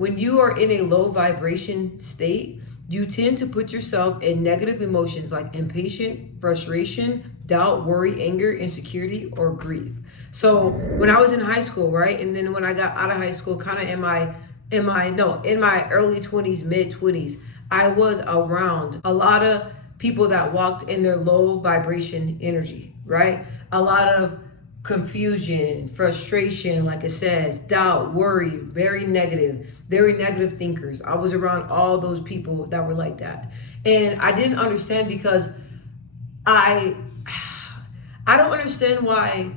when you are in a low vibration state, you tend to put yourself in negative emotions like impatient, frustration, doubt, worry, anger, insecurity, or grief. So when I was in high school, right, and then when I got out of high school, kind of in my early 20s, mid 20s, I was around a lot of people that walked in their low vibration energy, right? A lot of confusion, frustration, like it says, doubt, worry, very negative thinkers. I was around all those people that were like that. And I didn't understand because I I don't understand why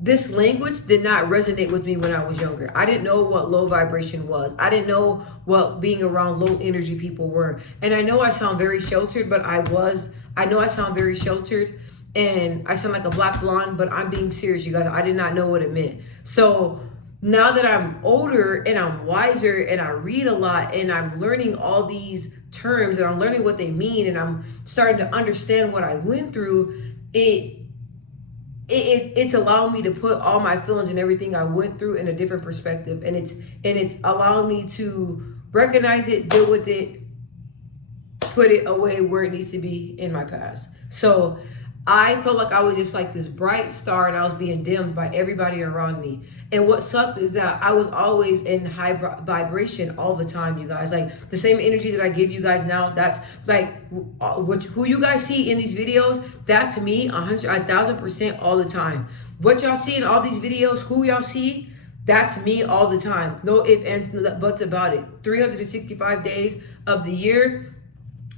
this language did not resonate with me when I was younger. I didn't know what low vibration was. I didn't know what being around low energy people were. And I know I sound very sheltered, but I know I sound very sheltered and I sound like a black blonde, but I'm being serious, you guys. I did not know what it meant. So now that I'm older and I'm wiser and I read a lot and I'm learning all these terms and I'm learning what they mean and I'm starting to understand what I went through, it's allowing me to put all my feelings and everything I went through in a different perspective, and it's allowing me to recognize it, deal with it, put it away where it needs to be in my past. So I felt like I was just like this bright star and I was being dimmed by everybody around me. And what sucked is that I was always in high vibration all the time, you guys. Like the same energy that I give you guys now, that's like who you guys see in these videos, that's me 1,000% all the time. What y'all see in all these videos, who y'all see, that's me all the time. No ifs, ands, no buts about it. 365 days of the year,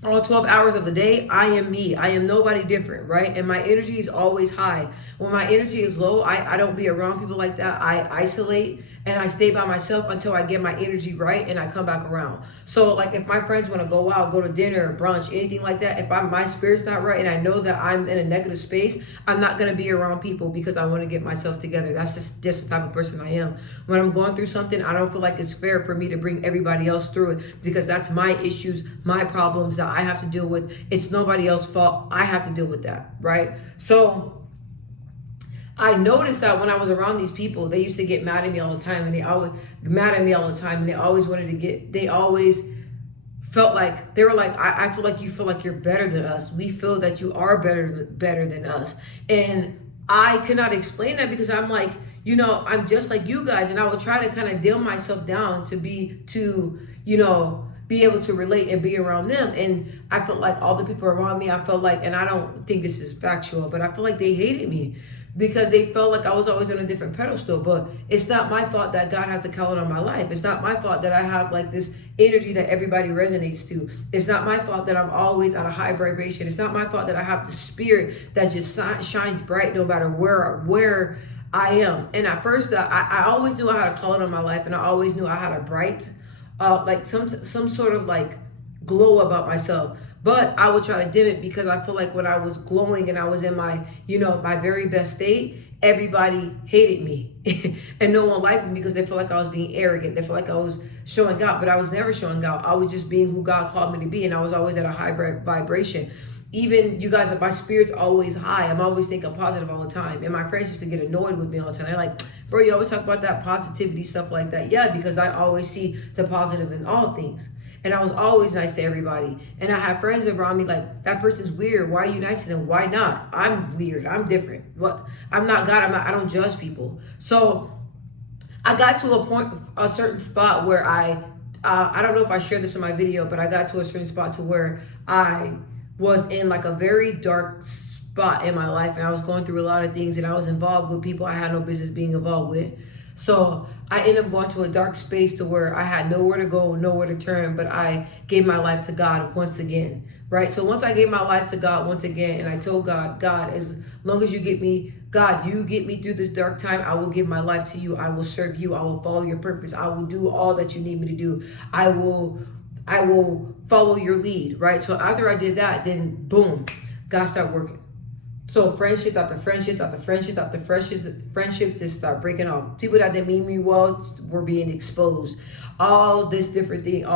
all 12 hours of the day, I am me. I am nobody different, right? And my energy is always high. When my energy is low, I don't be around people like that. I isolate and I stay by myself until I get my energy right and I come back around. So like if my friends want to go out, go to dinner, brunch, anything like that, if my spirit's not right and I know that I'm in a negative space, I'm not going to be around people because I want to get myself together. That's just the type of person I am. When I'm going through something, I don't feel like it's fair for me to bring everybody else through it because that's my issues, my problems that I have to deal with. It's nobody else's fault. I have to deal with that, right? So I noticed that when I was around these people, they used to get mad at me all the time, and they always they always felt like, they were like, I feel like you feel like you're better than us. We feel that you are better than us. And I could not explain that because I'm like, I'm just like you guys, and I would try to kind of dim myself down to be able to relate and be around them. And I felt like all the people around me, I felt like, and I don't think this is factual, but I feel like they hated me because they felt like I was always on a different pedestal. But it's not my fault that God has a calling on my life. It's not my fault that I have like this energy that everybody resonates to. It's not my fault that I'm always at a high vibration. It's not my fault that I have the spirit that just shines bright no matter where I am. And at first, I always knew I had a calling on my life, and I always knew I had a bright, like some sort of like glow about myself. But I would try to dim it because I feel like when I was glowing and I was in my, my very best state, everybody hated me and no one liked me because they felt like I was being arrogant. They felt like I was showing out, but I was never showing out. I was just being who God called me to be, and I was always at a high vibration. Even you guys, my spirit's always high. I'm always thinking positive all the time. And my friends used to get annoyed with me all the time. They're like, bro, you always talk about that positivity, stuff like that. Yeah, because I always see the positive in all things. And I was always nice to everybody. And I have friends around me like, that person's weird. Why are you nice to them? Why not? I'm weird. I'm different. What? I'm not God. I don't judge people. So I got to a certain spot where I don't know if I shared this in my video, but I got to a certain spot to where I was in like a very dark spot in my life, and I was going through a lot of things, and I was involved with people I had no business being involved with. So I ended up going to a dark space to where I had nowhere to go, nowhere to turn, but I gave my life to God once again, right? So once I gave my life to God once again, and I told God, as long as you get me through this dark time, I will give my life to you. I will serve you. I will follow your purpose. I will do all that you need me to do. I will follow your lead, right? So after I did that, then boom, God started working. So friendships after friendships just start breaking off. People that didn't mean me well were being exposed. All these different things.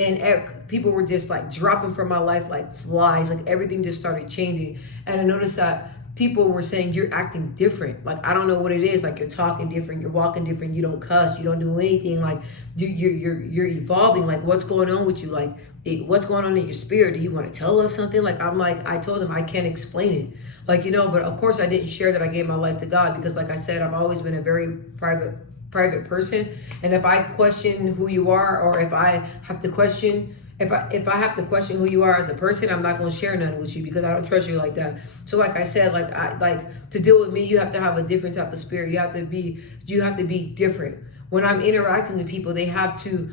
And people were just like dropping from my life like flies. Like everything just started changing. And I noticed that people were saying you're acting different. Like, I don't know what it is. Like, you're talking different, you're walking different, you don't cuss, you don't do anything. Like, you're evolving. Like, what's going on with you? Like, what's going on in your spirit? Do you want to tell us something? Like, I'm like, I told him I can't explain it. Like, but of course I didn't share that I gave my life to God, because like I said, I've always been a very private person. And if I question who you are, or if I have to question, if I have to question who you are as a person, I'm not going to share none with you, because I don't trust you like that. So like I said, like to deal with me, you have to have a different type of spirit. You have to be different. When I'm interacting with people, they have to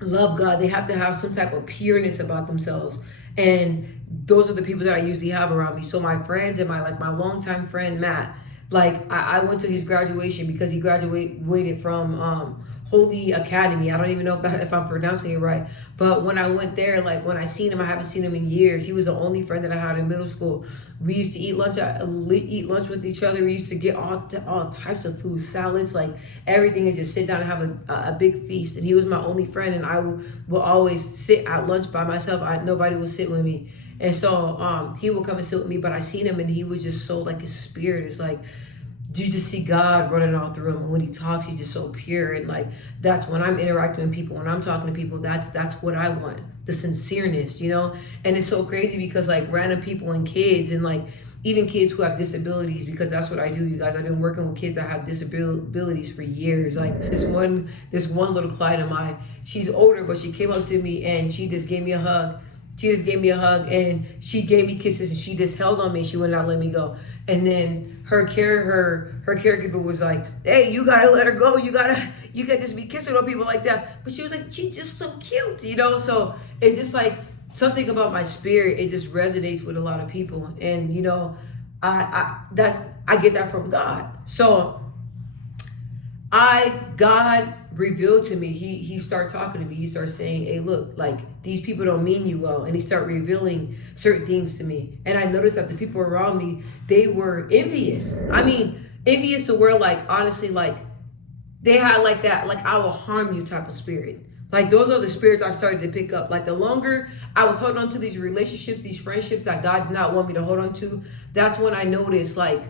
love God. They have to have some type of pureness about themselves. And those are the people that I usually have around me. So my friends and my longtime friend Matt, like I went to his graduation, because he graduated from Holy Academy. I don't even know if I'm pronouncing it right. But when I went there, like when I seen him, I haven't seen him in years. He was the only friend that I had in middle school. We used to eat lunch with each other. We used to get all types of food, salads, like everything, and just sit down and have a big feast. And he was my only friend, and I will always sit at lunch by myself. Nobody would sit with me. And so he would come and sit with me, but I seen him, and he was just so, like, his spirit is like, you just see God running all through him. And when he talks, he's just so pure. And like, that's when I'm interacting with people, when I'm talking to people, that's what I want, the sincereness, And it's so crazy, because like random people and kids, and like even kids who have disabilities, because that's what I do, you guys. I've been working with kids that have disabilities for years. Like this one little client of mine, she's older, but she came up to me and she just gave me a hug. And she gave me kisses, and she just held on me. She would not let me go. And then her caregiver was like, "Hey, you gotta let her go. You can't just be kissing on people like that." But she was like, "She's just so cute," So it's just like something about my spirit. It just resonates with a lot of people, and I get that from God. So God revealed to me, he started talking to me. He started saying, "Hey, look, like these people don't mean you well." And he started revealing certain things to me. And I noticed that the people around me, they were envious. I mean, envious to where, like, honestly, like they had like that, like, I will harm you type of spirit. Like, those are the spirits I started to pick up. Like, the longer I was holding on to these relationships, these friendships that God did not want me to hold on to, that's when I noticed, like,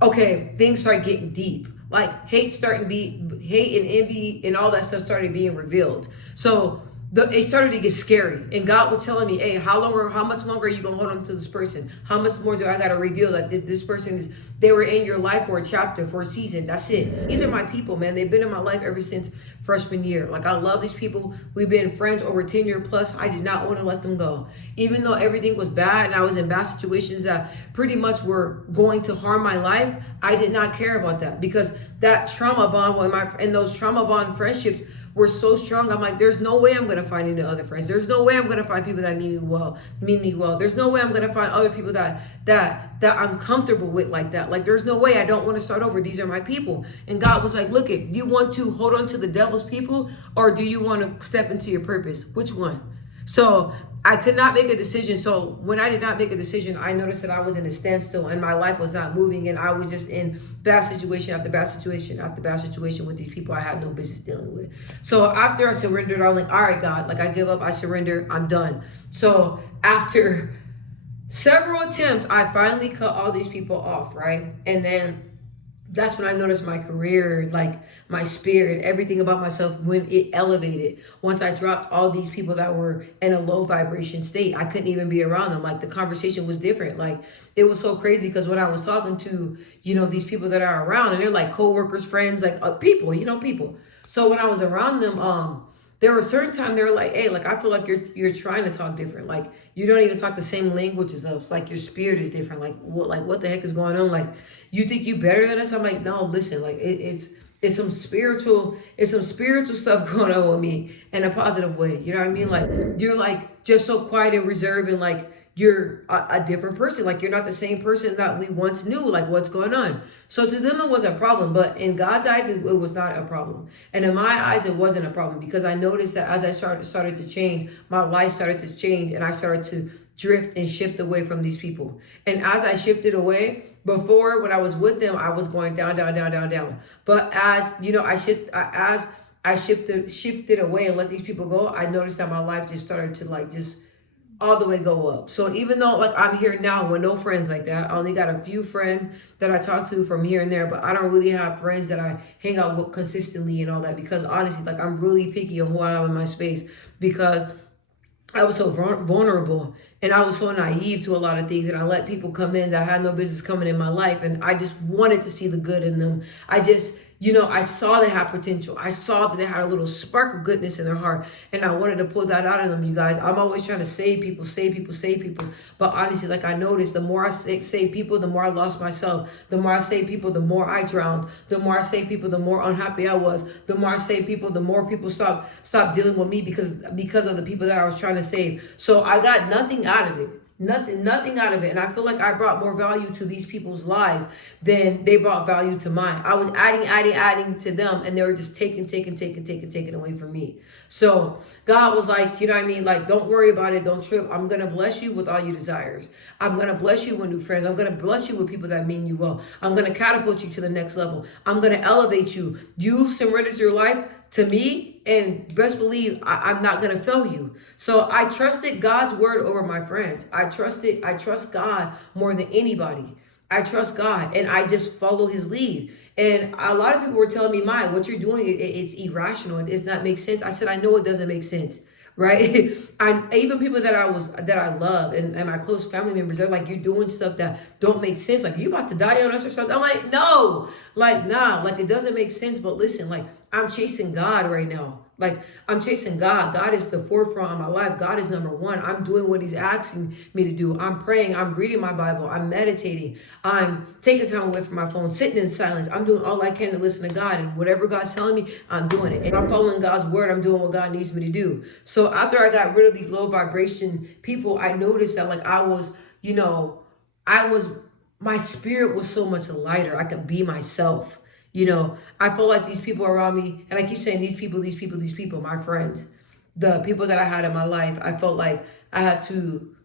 okay, things start getting deep. Like hate and envy and all that stuff started being revealed. So it started to get scary. And God was telling me, "Hey, how much longer are you gonna hold on to this person? How much more do I gotta reveal that this person they were in your life for a chapter, for a season? That's it. These are my people, man. They've been in my life ever since freshman year. Like, I love these people. We've been friends over 10 years plus. I did not want to let them go. Even though everything was bad and I was in bad situations that pretty much were going to harm my life, I did not care about that, because that trauma bond and those trauma bond friendships were so strong. I'm like, there's no way I'm gonna find any other friends. There's no way I'm gonna find people that mean me well. There's no way I'm gonna find other people that I'm comfortable with like that. Like, there's no way. I don't want to start over. These are my people. And God was like, look, do you want to hold on to the devil's people, or do you want to step into your purpose? Which one? So I could not make a decision. So when I did not make a decision, I noticed that I was in a standstill and my life was not moving, and I was just in bad situation after bad situation after bad situation with these people I had no business dealing with. So after I surrendered, I'm like, all right, God, like, I give up, I surrender, I'm done. So after several attempts, I finally cut all these people off, right? And then that's when I noticed my career, like my spirit, everything about myself, when it elevated. Once I dropped all these people that were in a low vibration state, I couldn't even be around them. Like, the conversation was different. Like, it was so crazy, because when I was talking to, these people that are around, and they're like coworkers, friends, like people. So when I was around them, there were certain times they were like, "Hey, like, I feel like you're trying to talk different. Like, you don't even talk the same language as us. Like, your spirit is different. Like, what the heck is going on? Like, you think you better than us?" I'm like, no, listen, like, it's some spiritual stuff going on with me in a positive way. You know what I mean? Like, you're like just so quiet and reserved, and like you're a different person. Like, you're not the same person that we once knew. Like, what's going on? So to them, it was a problem, but in God's eyes, it was not a problem. And in my eyes, it wasn't a problem, because I noticed that as I started to change, my life started to change, and I started to drift and shift away from these people. And as I shifted away, before, when I was with them, I was going down, down, down, down, down. But as I shifted away and let these people go, I noticed that my life just started to, like, just all the way go up. So even though like I'm here now with no friends like that, I only got a few friends that I talk to from here and there, but I don't really have friends that I hang out with consistently and all that, because honestly, like I'm really picky on who I am in my space, because I was so vulnerable and I was so naive to a lot of things, and I let people come in that had no business coming in my life, and I just wanted to see the good in them. I just, I saw they had potential. I saw that they had a little spark of goodness in their heart, and I wanted to pull that out of them, you guys. I'm always trying to save people, save people, save people. But honestly, like I noticed, the more I save people, the more I lost myself. The more I save people, the more I drowned. The more I save people, the more unhappy I was. The more I save people, the more people stop dealing with me because of the people that I was trying to save. So I got nothing out of it. Nothing out of it. And I feel like I brought more value to these people's lives than they brought value to mine. I was adding to them, and they were just taking away from me. So God was like, you know what I mean? Like, don't worry about it. Don't trip. I'm going to bless you with all your desires. I'm going to bless you with new friends. I'm going to bless you with people that mean you well. I'm going to catapult you to the next level. I'm going to elevate you. You surrendered your life to me, and best believe I'm not going to fail you. So I trusted God's word over my friends. I trust God more than anybody. I trust God, and I just follow his lead. And a lot of people were telling me, Mai, what you're doing, it's irrational. It does not make sense. I said, I know it doesn't make sense. Right? Even people that I love and my close family members, they're like, you're doing stuff that don't make sense. Like, you about to die on us or something? I'm like, no, like, nah, like it doesn't make sense. But listen, like I'm chasing God right now. Like I'm chasing God. God is the forefront of my life. God is number one. I'm doing what he's asking me to do. I'm praying. I'm reading my Bible. I'm meditating. I'm taking time away from my phone, sitting in silence. I'm doing all I can to listen to God. And whatever God's telling me, I'm doing it. And I'm following God's word. I'm doing what God needs me to do. So after I got rid of these low vibration people, I noticed that like my spirit was so much lighter. I could be myself. I feel like these people around me, and I keep saying these people, my friends, the people that I had in my life, I felt like I had to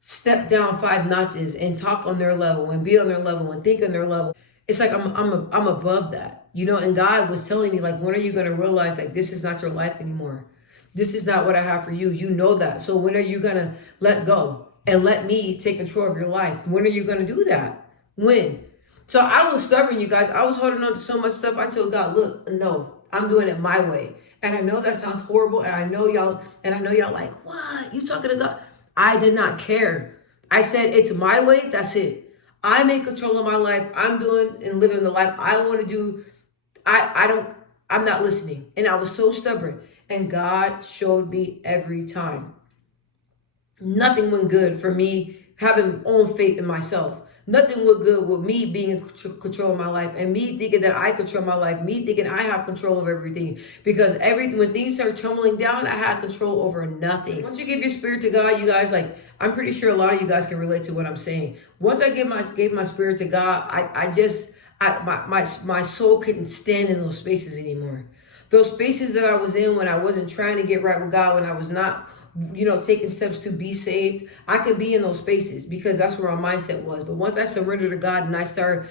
step down 5 notches and talk on their level and be on their level and think on their level. It's like I'm above that, and God was telling me, like, when are you going to realize like this is not your life anymore? This is not what I have for you. You know that. So when are you going to let go and let me take control of your life? When are you going to do that? When? So I was stubborn, you guys. I was holding on to so much stuff. I told God, look, no, I'm doing it my way. And I know that sounds horrible. And I know y'all like, what? You talking to God? I did not care. I said, it's my way. That's it. I'm in control of my life. I'm doing and living the life I want to do. I'm not listening. And I was so stubborn. And God showed me every time. Nothing went good for me having own faith in myself. Nothing went good with me being in control of my life and me thinking that I control my life, me thinking I have control of everything. Because when things start tumbling down, I had control over nothing. Once you give your spirit to God, you guys, like, I'm pretty sure a lot of you guys can relate to what I'm saying. Once I gave my spirit to God, my soul couldn't stand in those spaces anymore. Those spaces that I was in when I wasn't trying to get right with God, when I was not taking steps to be saved, I could be in those spaces because that's where my mindset was. But once I surrendered to God and I started,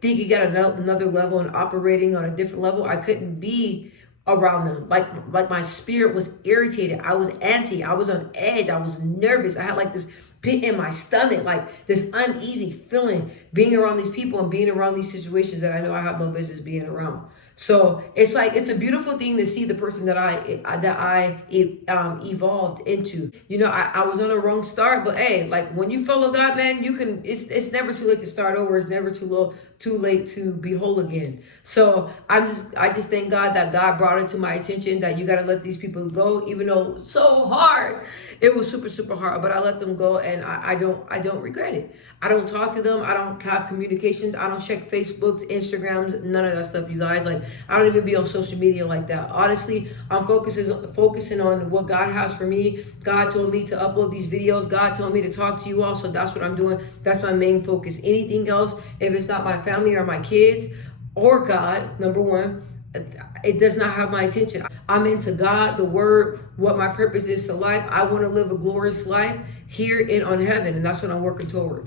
thinking at another level and operating on a different level, I couldn't be around them. Like my spirit was irritated. I was I was on edge. I was nervous. I had like this pit in my stomach, like this uneasy feeling being around these people and being around these situations that I know I have no business being around. So it's a beautiful thing to see the person that I evolved into. I was on a wrong start, but hey, like when you follow God, man, it's never too late to start over. It's never too late to be whole again. So I just thank God that God brought it to my attention that you got to let these people go, even though it was so hard. It was super, super hard, but I let them go, and I don't regret it. I don't talk to them. I don't have communications. I don't check Facebooks, Instagrams, none of that stuff, you guys. Like, I don't even be on social media like that. Honestly, I'm focusing on what God has for me. God told me to upload these videos. God told me to talk to you all, so that's what I'm doing. That's my main focus. Anything else, if it's not my family or my kids or God, number one, it does not have my attention. I'm into God, the word, what my purpose is to life. I want to live a glorious life here and on heaven, and that's what I'm working toward.